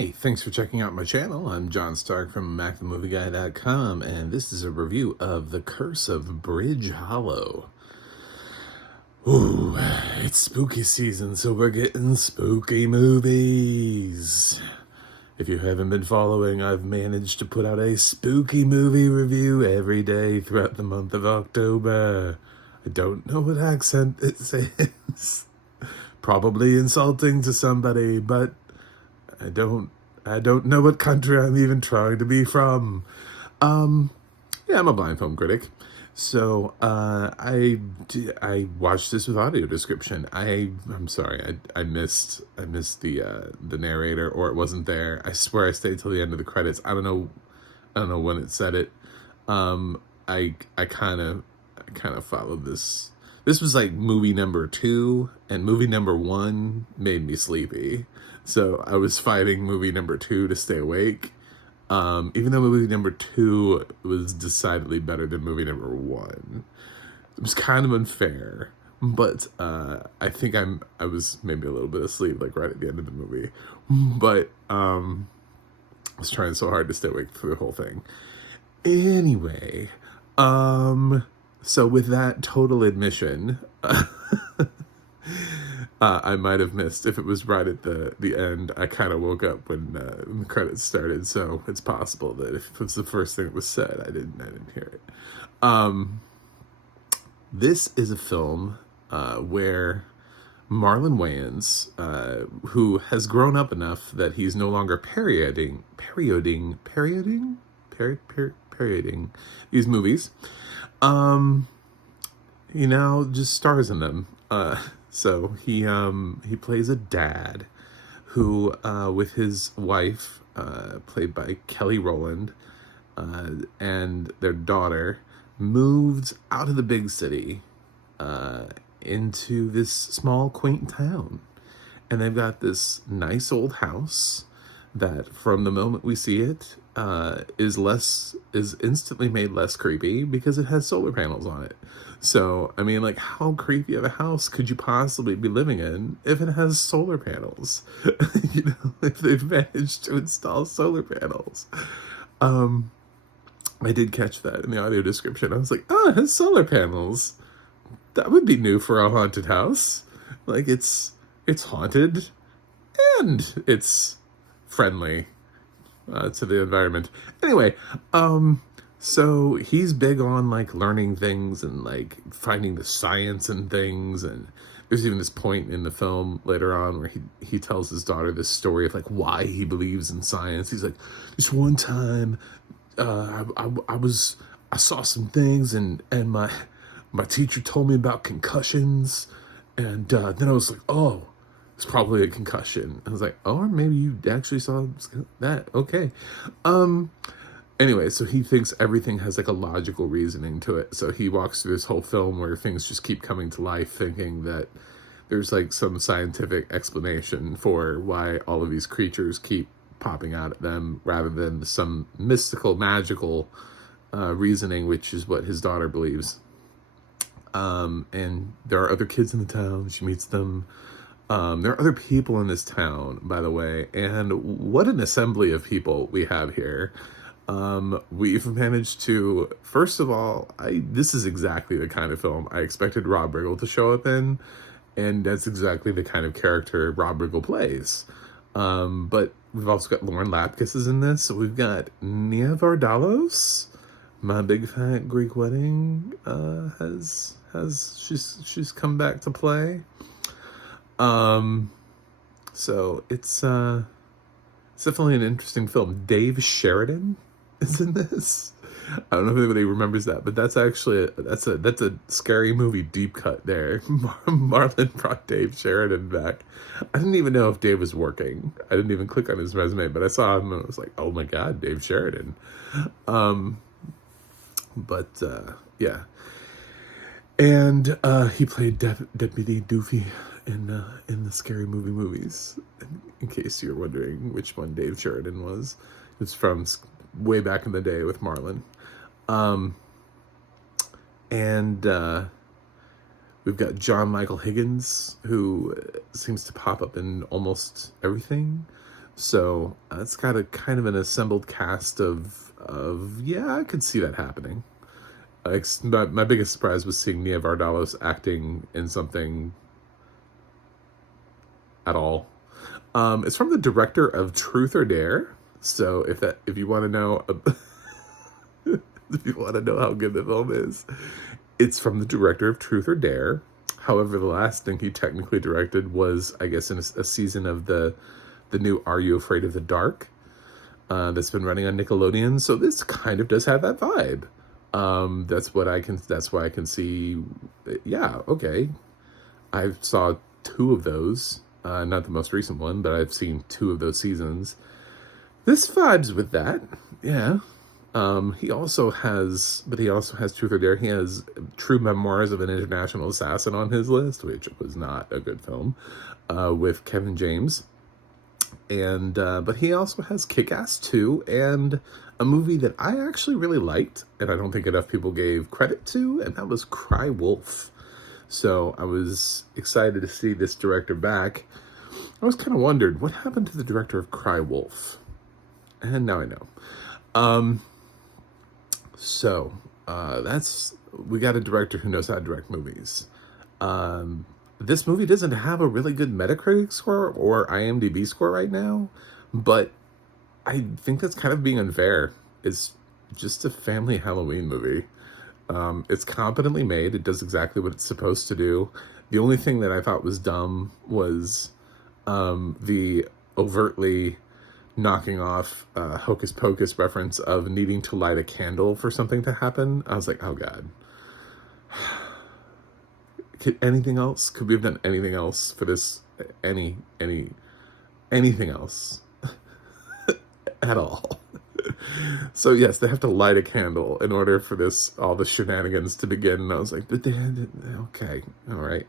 Hey, thanks for checking out my channel. I'm John Stark from MacTheMovieGuy.com, and this is a review of The Curse of Bridge Hollow. Ooh, it's spooky season, so we're getting spooky movies. If you haven't been following, I've managed to put out a spooky movie review every day throughout the month of October. I don't know what accent this is. Probably insulting to somebody, but I don't know what country I'm even trying to be from. Yeah, I'm a blind film critic. So, I watched this with audio description. I'm sorry, I missed the narrator, or it wasn't there. I swear I stayed till the end of the credits. I don't know when it said it. I kind of followed this. This was like movie number 2, and movie number 1 made me sleepy. So I was fighting movie number 2 to stay awake. Even though movie number 2 was decidedly better than movie number 1. It was kind of unfair. But I think I was maybe a little bit asleep, like right at the end of the movie. But I was trying so hard to stay awake for the whole thing. Anyway, so with that total admission, I might have missed, if it was right at the end. I kind of woke up when the credits started, so it's possible that if it was the first thing that was said, I didn't hear it. This is a film where Marlon Wayans, who has grown up enough that he's no longer parodying these movies, just stars in them. So he plays a dad who, with his wife, played by Kelly Rowland, and their daughter, moved out of the big city into this small, quaint town. And they've got this nice old house that, from the moment we see it, is instantly made less creepy because it has solar panels on it. So, I mean, like, how creepy of a house could you possibly be living in if it has solar panels? If they've managed to install solar panels. I did catch that in the audio description. I was like, oh, it has solar panels. That would be new for a haunted house. Like, it's haunted and it's friendly to the environment. Anyway, so he's big on like learning things and like finding the science and things. And there's even this point in the film later on where he tells his daughter this story of like why he believes in science. He's like, this one time, I saw some things and my teacher told me about concussions, and then I was like, oh, it's probably a concussion. I was like, oh, or maybe you actually saw that. Okay. Anyway, so he thinks everything has like a logical reasoning to it. So he walks through this whole film where things just keep coming to life, thinking that there's like some scientific explanation for why all of these creatures keep popping out at them, rather than some mystical, magical reasoning, which is what his daughter believes. And there are other kids in the town. She meets them. There are other people in this town, by the way, and what an assembly of people we have here. We've managed to, first of all, this is exactly the kind of film I expected Rob Riggle to show up in, and that's exactly the kind of character Rob Riggle plays. But we've also got Lauren Lapkus is in this. So we've got Nia Vardalos, My Big Fat Greek Wedding, she's come back to play. So it's definitely an interesting film. Dave Sheridan is in this. I don't know if anybody remembers that, but that's actually that's a Scary Movie deep cut there. Marlon brought Dave Sheridan back. I didn't even know if Dave was working. I didn't even click on his resume, but I saw him and I was like, oh my god, Dave Sheridan. Yeah. And he played Deputy Doofy in the Scary Movie movies. In case you're wondering which one Dave Sheridan was, it's from way back in the day with Marlon. We've got John Michael Higgins, who seems to pop up in almost everything. So it's got a kind of an assembled cast of yeah, I could see that happening. My biggest surprise was seeing Nia Vardalos acting in something at all. It's from the director of Truth or Dare. So if you want to know if you want to know how good the film is, it's from the director of Truth or Dare. However, the last thing he technically directed was, I guess, in a season of the new Are You Afraid of the Dark that's been running on Nickelodeon. So this kind of does have that vibe. That's why I can see. Yeah, okay. I saw two of those. Not the most recent one, but I've seen two of those seasons. This vibes with that. Yeah. He also has Truth or Dare. He has True Memoirs of an International Assassin on his list, which was not a good film, with Kevin James. And but he also has Kick-Ass 2 and a movie that I actually really liked, and I don't think enough people gave credit to, and that was Cry Wolf. So I was excited to see this director back. I was kind of wondered what happened to the director of Cry Wolf, and now I know. So that's we got a director who knows how to direct movies. This movie doesn't have a really good Metacritic score or IMDb score right now, but I think that's kind of being unfair. It's just a family Halloween movie. It's competently made. It does exactly what it's supposed to do. The only thing that I thought was dumb was the overtly knocking off Hocus Pocus reference of needing to light a candle for something to happen. I was like, oh God. Anything else? Could we have done anything else for this? Anything else at all? So yes, they have to light a candle in order for all the shenanigans to begin. And I was like, okay, all right.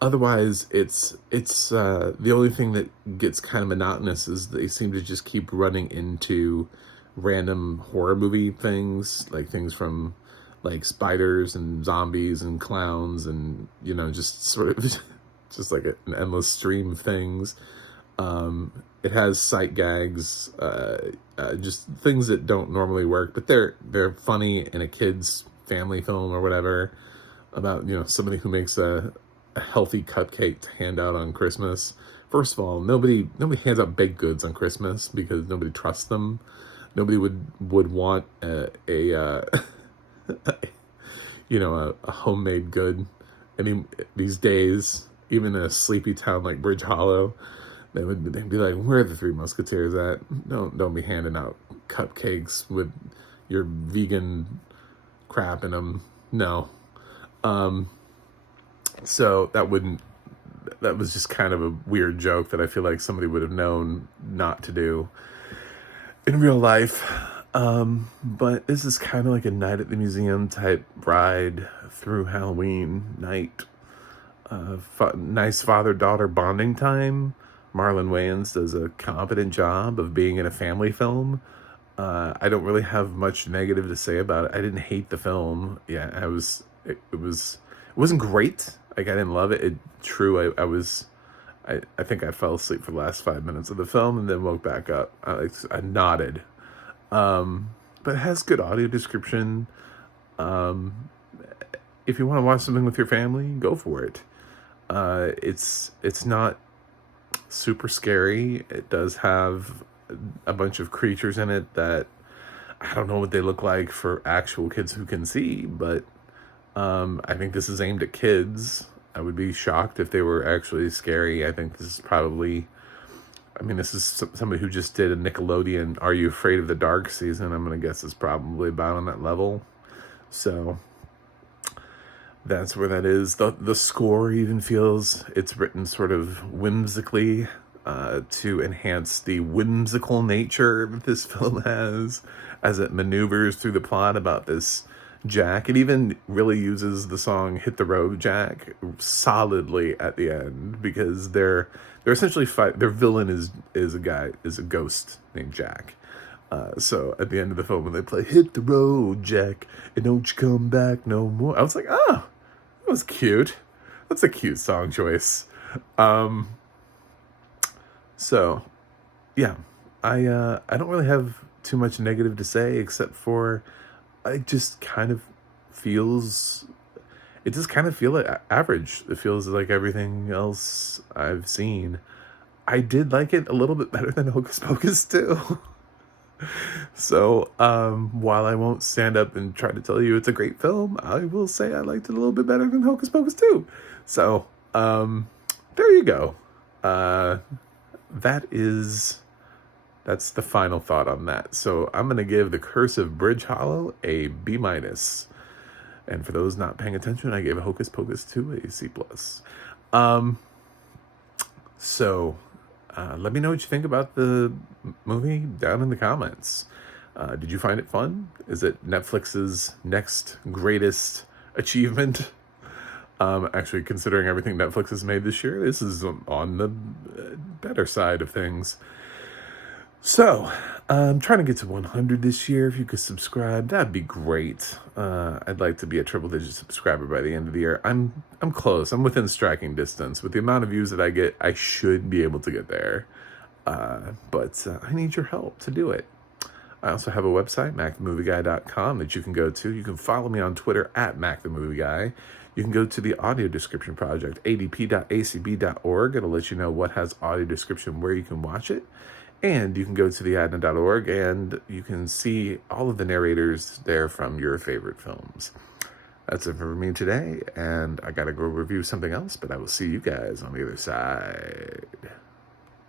Otherwise, it's the only thing that gets kind of monotonous is they seem to just keep running into random horror movie things, like things from like spiders and zombies and clowns and, just sort of just like an endless stream of things. It has sight gags, just things that don't normally work, but they're funny in a kid's family film or whatever about, somebody who makes a healthy cupcake to hand out on Christmas. First of all, nobody hands out baked goods on Christmas because nobody trusts them. Nobody would want a homemade good these days, even in a sleepy town like Bridge Hollow. They'd be like, where are the Three Musketeers at? Don't be handing out cupcakes with your vegan crap in them. No. So that was just kind of a weird joke that I feel like somebody would have known not to do in real life. But this is kind of like a night at the museum type ride through Halloween night. Nice father-daughter bonding time. Marlon Wayans does a competent job of being in a family film. I don't really have much negative to say about it. I didn't hate the film. Yeah, it wasn't great. Like, I didn't love it. I think I fell asleep for the last 5 minutes of the film and then woke back up. I nodded. But it has good audio description. If you want to watch something with your family, go for it. It's not super scary. It does have a bunch of creatures in it that I don't know what they look like for actual kids who can see, but I think this is aimed at kids. I would be shocked if they were actually scary. I think this is somebody who just did a Nickelodeon Are You Afraid of the Dark season. I'm going to guess it's probably about on that level. So that's where that is. The score even feels it's written sort of whimsically to enhance the whimsical nature that this film has as it maneuvers through the plot about this Jack. It even really uses the song Hit the Road Jack solidly at the end, because they're essentially their villain is a ghost named Jack. So at the end of the film when they play Hit the Road Jack and don't you come back no more, I was like, oh, that was cute. That's a cute song choice. So, yeah, I don't really have too much negative to say except for it just kind of feels it just kind of feel like average. It feels like everything else I've seen. I did like it a little bit better than Hocus Pocus too. So, while I won't stand up and try to tell you it's a great film, I will say I liked it a little bit better than Hocus Pocus too. So, there you go. Uh, that is that's the final thought on that. So I'm gonna give The Curse of Bridge Hollow a B minus, and for those not paying attention, I gave Hocus Pocus 2 a C plus. So let me know what you think about the movie down in the comments. Did you find it fun? Is it Netflix's next greatest achievement? Actually, considering everything Netflix has made this year, this is on the better side of things. So, I'm trying to get to 100 this year. If you could subscribe, that'd be great. I'd like to be a triple-digit subscriber by the end of the year. I'm close. I'm within striking distance. With the amount of views that I get, I should be able to get there. But I need your help to do it. I also have a website, MacTheMovieGuy.com, that you can go to. You can follow me on Twitter at MacTheMovieGuy. You can go to the audio description project, adp.acb.org. It'll let you know what has audio description, where you can watch it. And you can go to theadna.org and you can see all of the narrators there from your favorite films. That's it for me today, and I gotta go review something else, but I will see you guys on the other side.